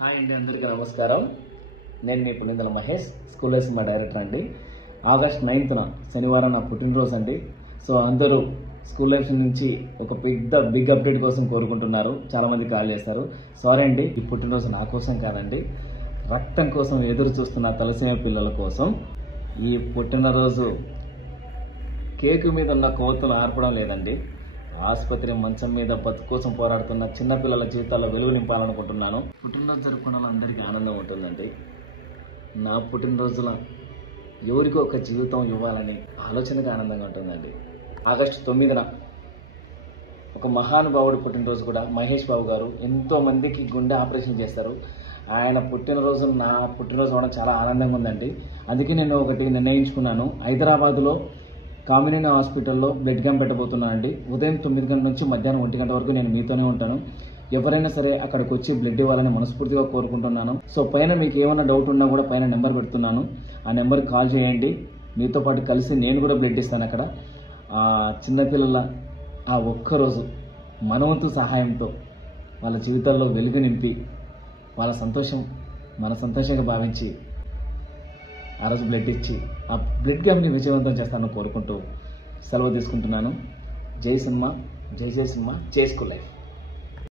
Hi అండి, అందరికీ నమస్కారం. నేను మీ పులిందల మహేష్, స్కూల్ లైఫ్ మా డైరెక్టర్ అండి. ఆగస్ట్ 9th శనివారం నా పుట్టినరోజు అండి. సో అందరూ స్కూల్ లైఫ్ నుంచి ఒక బిగ్ అప్డేట్ కోసం కోరుకుంటున్నారు. చాలామంది కాల్ చేస్తారు. సారీ అండి, ఈ పుట్టినరోజు నా కోసం కాదండి, రక్తం కోసం ఎదురు చూస్తున్న తలసేమియా పిల్లల కోసం. ఈ పుట్టినరోజు కేకు మీద ఉన్న కోతలు ఆర్పడం లేదండి, ఆసుపత్రి మంచం మీద బతుకు కోసం పోరాడుతున్న చిన్నపిల్లల జీవితాల్లో వెలుగు నింపాలనుకుంటున్నాను. పుట్టినరోజు జరుపుకున్న అందరికీ ఆనందం ఉంటుందండి. నా పుట్టినరోజుల ఎవరికో ఒక జీవితం ఇవ్వాలని ఆలోచనగా ఆనందంగా ఉంటుందండి. ఆగస్టు 9న ఒక మహానుభావుడు పుట్టినరోజు కూడా, మహేష్ బాబు గారు ఎంతో మందికి గుండె ఆపరేషన్ చేస్తారు. ఆయన పుట్టినరోజు నా పుట్టినరోజు అవడం చాలా ఆనందంగా ఉందండి. అందుకే నేను ఒకటి నిర్ణయించుకున్నాను. హైదరాబాద్లో కామినేని హాస్పిటల్లో బ్లడ్ క్యాంప్ పెట్టబోతున్నానండి. ఉదయం 9 గంటల నుంచి మధ్యాహ్నం 1 గంట వరకు నేను మీతోనే ఉంటాను. ఎవరైనా సరే అక్కడికి వచ్చి బ్లడ్ ఇవ్వాలని మనస్ఫూర్తిగా కోరుకుంటున్నాను. సో పైన మీకు ఏమైనా డౌట్ ఉన్నా కూడా పైన నెంబర్ పెడుతున్నాను, ఆ నెంబర్కి కాల్ చేయండి. మీతో పాటు కలిసి నేను కూడా బ్లడ్ ఇస్తాను అక్కడ. ఆ చిన్నపిల్లల ఆ ఒక్కరోజు మనవంతు సహాయంతో వాళ్ళ జీవితాల్లో వెలుగు నింపి వాళ్ళ సంతోషం మన సంతోషంగా భావించి ఆ రోజు బ్లడ్ ఇచ్చి ఆ బ్లడ్ క్యాంప్ని విజయవంతం చేస్తానని కోరుకుంటూ సెలవు తీసుకుంటున్నాను. జై సినిమా, జై సినిమా, జై స్కూల్ లైఫ్.